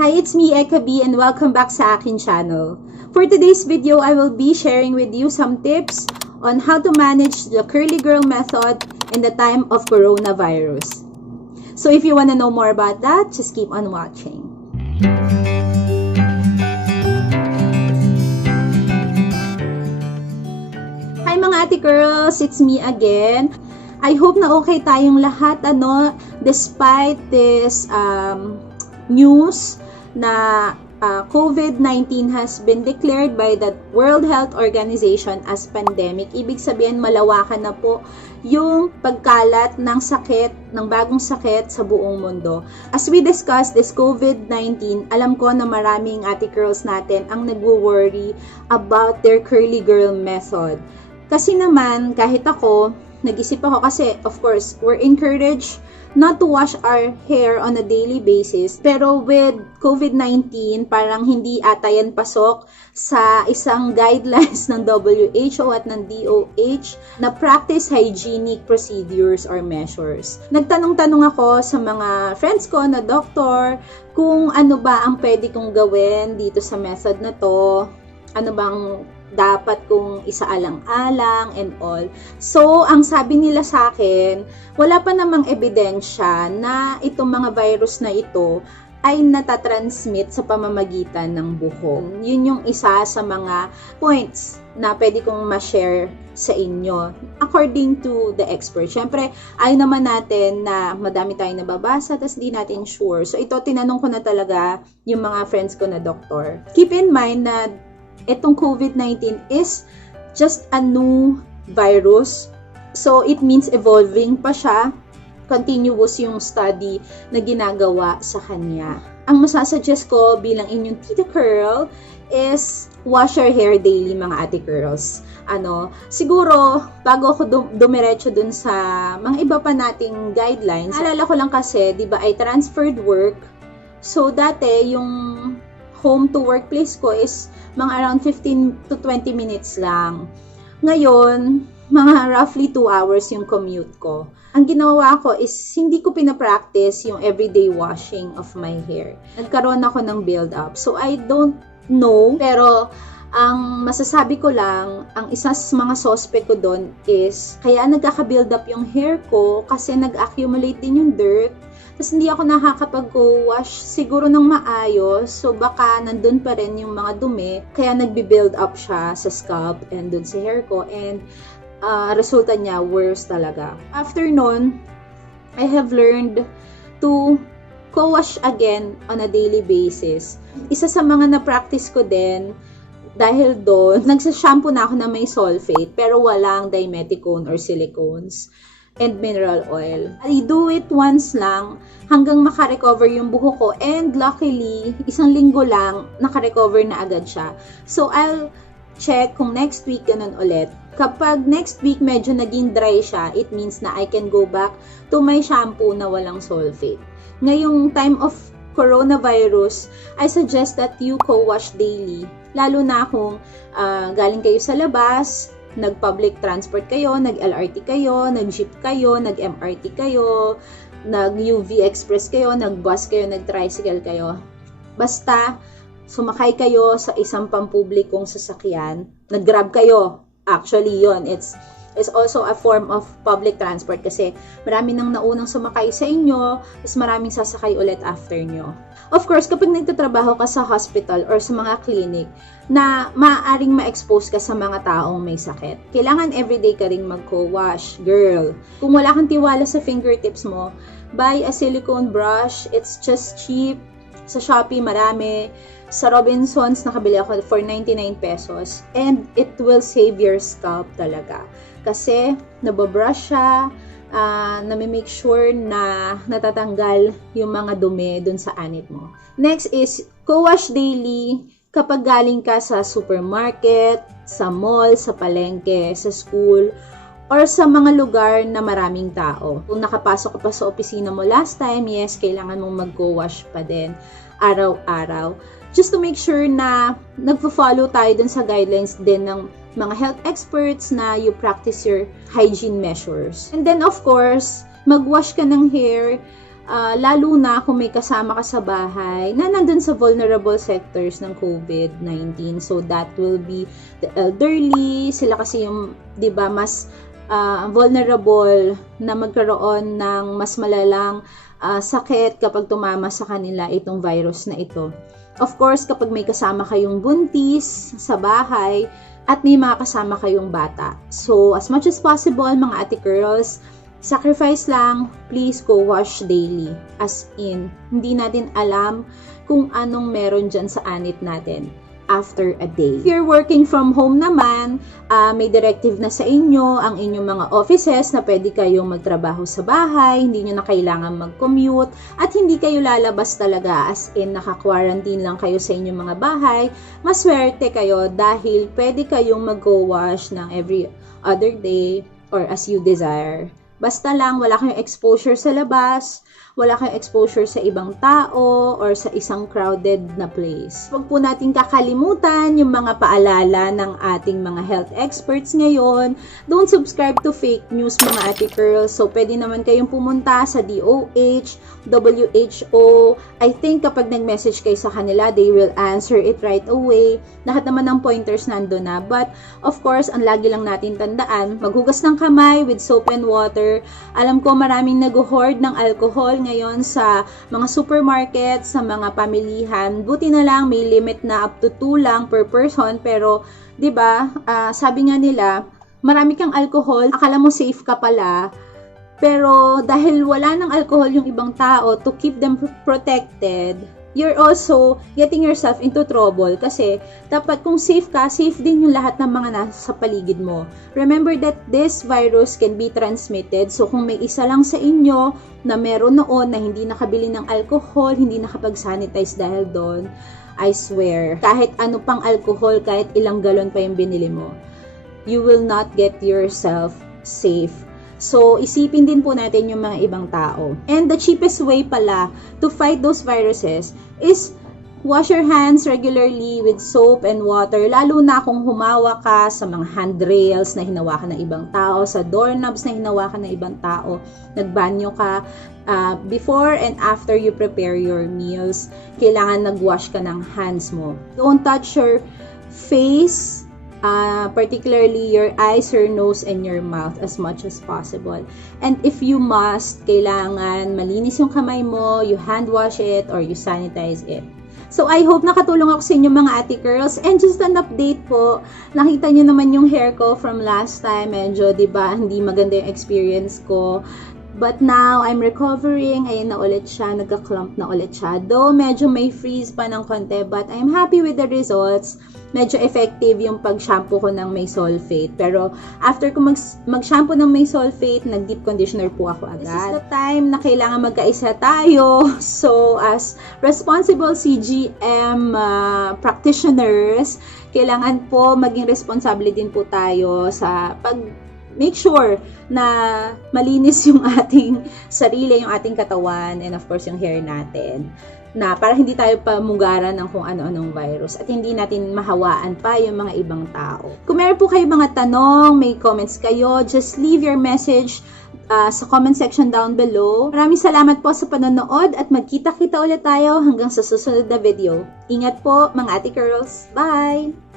Hi, it's me, Eka B, and welcome back sa akin channel. For today's video, I will be sharing with you some tips on how to manage the curly girl method in the time of coronavirus. So if you want to know more about that, just keep on watching. Hi mga ate girls, it's me again. I hope na okay tayong lahat despite this news na COVID-19 has been declared by the World Health Organization as pandemic. Ibig sabihin, malawakan na po yung pagkalat ng sakit, ng bagong sakit sa buong mundo. As we discussed this COVID-19, alam ko na maraming ate girls natin ang nagwo-worry about their curly girl method. Kasi naman, kahit ako, nag-isip ako kasi, of course, we're encouraged not to wash our hair on a daily basis. Pero with COVID-19, parang hindi ata yan pasok sa isang guidelines ng WHO at ng DOH na practice hygienic procedures or measures. Nagtanong-tanong ako sa mga friends ko na doktor kung ano ba ang pwede kong gawin dito sa method na to. Ano bang dapat kong isaalang-alang and all. So, ang sabi nila sa akin, wala pa namang ebidensya na itong mga virus na ito ay natatransmit sa pamamagitan ng buhok. Yun yung isa sa mga points na pwede kong ma-share sa inyo according to the expert. Siyempre, ayaw naman natin na madami tayong nababasa tapos di natin sure. So, ito tinanong ko na talaga yung mga friends ko na doktor. Keep in mind na itong COVID-19 is just a new virus. So, it means evolving pa siya. Continuous yung study na ginagawa sa kanya. Ang masasuggest ko bilang inyong tita curl is wash your hair daily, mga ate girls. Siguro, bago ako dumiretso dun sa mga iba pa nating guidelines, alala ko lang kasi, di ba, I transferred work. So, dati, yung home to workplace ko is mga around 15 to 20 minutes lang. Ngayon, mga roughly 2 hours yung commute ko. Ang ginawa ko is hindi ko pinapractice yung everyday washing of my hair. Nagkaroon ako ng build-up. So, I don't know, pero ang masasabi ko lang, ang isa sa mga suspect ko doon is kaya nagkaka-build up yung hair ko kasi nag-accumulate din yung dirt. Tapos hindi ako nakakapag-wash siguro ng maayos. So baka nandun pa rin yung mga dumi. Kaya nagbi-build up siya sa scalp and dun sa hair ko. And resulta niya, worse talaga. After nun, I have learned to co-wash again on a daily basis. Isa sa mga na-practice ko din, dahil doon, nagsashampoo na ako na may sulfate pero walang dimeticone or silicones and mineral oil. I do it once lang hanggang makarecover yung buhok ko and luckily, isang linggo lang nakarecover na agad siya. So, I'll check kung next week ganun ulit. Kapag next week medyo naging dry siya, it means na I can go back to my shampoo na walang sulfate. Ngayong time of coronavirus, I suggest that you co-wash daily. Lalo na kung galing kayo sa labas, nag-public transport kayo, nag-LRT kayo, nag-jeep kayo, nag-MRT kayo, nag-UV Express kayo, nag-bus kayo, nag-tricycle kayo. Basta, sumakay kayo sa isang pampublikong sasakyan, nag-grab kayo. Actually, yon it's also a form of public transport kasi marami nang naunang sumakay sa inyo, tapos maraming sasakay ulit after nyo. Of course, kapag nagtatrabaho ka sa hospital or sa mga clinic na maaaring ma-expose ka sa mga taong may sakit, kailangan everyday ka ring mag-co-wash, girl. Kung wala kang tiwala sa fingertips mo, buy a silicone brush. It's just cheap. Sa Shopee, marami. Sa Robinsons, nakabili ako for 99 pesos. And it will save your scalp talaga. Kasi, nababrush siya, nami-make sure na natatanggal yung mga dumi dun sa anit mo. Next is, co-wash daily kapag galing ka sa supermarket, sa mall, sa palengke, sa school, or sa mga lugar na maraming tao. Kung nakapasok ka pa sa opisina mo last time, yes, kailangan mong mag-co-wash pa din araw-araw. Just to make sure na nagpo-follow tayo dun sa guidelines din ng mga health experts na you practice your hygiene measures. And then of course, mag-wash ka ng hair lalo na kung may kasama ka sa bahay na nandun sa vulnerable sectors ng COVID-19. So that will be the elderly, sila kasi yung, 'di ba, mas vulnerable na magkaroon ng mas malalang sakit kapag tumama sa kanila itong virus na ito. Of course, kapag may kasama kayong buntis sa bahay at may mga kasama kayong bata. So, as much as possible, mga ate girls, sacrifice lang, please go wash daily. As in, hindi natin alam kung anong meron dyan sa anit natin after a day. If you're working from home naman, may directive na sa inyo, ang inyong mga offices na pwede kayong magtrabaho sa bahay, hindi nyo na kailangan mag-commute, at hindi kayo lalabas talaga, as in naka-quarantine lang kayo sa inyong mga bahay, maswerte kayo dahil pwede kayong mag-go wash ng every other day or as you desire. Basta lang wala kayong exposure sa labas, wala kayong exposure sa ibang tao or sa isang crowded na place. Huwag po natin kakalimutan yung mga paalala ng ating mga health experts ngayon. Don't subscribe to fake news, mga ate girls. So, pwede naman kayong pumunta sa DOH, WHO. I think kapag nag-message kayo sa kanila, they will answer it right away. Lahat naman ng pointers nandun na. But, of course, ang lagi lang natin tandaan, maghugas ng kamay with soap and water. Alam ko maraming nag-hoard ng alcohol ngayon sa mga supermarket, sa mga pamilihan. Buti na lang may limit na up to 2 lang per person, pero 'di ba? Sabi nga nila, marami kang alcohol, akala mo safe ka pala. Pero dahil wala ng alcohol yung ibang tao to keep them protected, you're also getting yourself into trouble kasi dapat kung safe ka, safe din yung lahat ng mga nasa paligid mo. Remember that this virus can be transmitted. So kung may isa lang sa inyo na meron noon na hindi nakabili ng alcohol, hindi nakapag-sanitize dahil doon, I swear, kahit ano pang alcohol, kahit ilang galon pa yung binili mo, you will not get yourself safe. So, isipin din po natin yung mga ibang tao. And the cheapest way pala to fight those viruses is wash your hands regularly with soap and water, lalo na kung humawa ka sa mga handrails na hinawakan ng ibang tao, sa doorknobs na hinawakan ng ibang tao, nagbanyo ka, before and after you prepare your meals, kailangan nagwash ka ng hands mo. Don't touch your face, particularly your eyes, your nose, and your mouth as much as possible. And if you must, kailangan malinis yung kamay mo, you hand wash it, or you sanitize it. So, I hope nakatulong ako sa inyo mga ate girls. And just an update po, nakita nyo naman yung hair ko from last time. Medyo, diba, hindi maganda yung experience ko. But now, I'm recovering. Ayun na ulit siya. Nagka-clump na ulit siya. Though, medyo may freeze pa ng konti. But I'm happy with the results. Medyo effective yung pag-shampoo ko ng may sulfate. Pero, after ko mag-shampoo ng may sulfate, nag-deep conditioner po ako agad. This is the time na kailangan magkaisa tayo. So, as responsible CGM practitioners, kailangan po maging responsable din po tayo sa make sure na malinis yung ating sarili, yung ating katawan, and of course, yung hair natin. Na para hindi tayo pamugaran ng kung ano-anong virus at hindi natin mahawaan pa yung mga ibang tao. Kung meron po kayo mga tanong, may comments kayo, just leave your message sa comment section down below. Maraming salamat po sa panonood at magkita-kita ulit tayo hanggang sa susunod na video. Ingat po mga ate girls. Bye!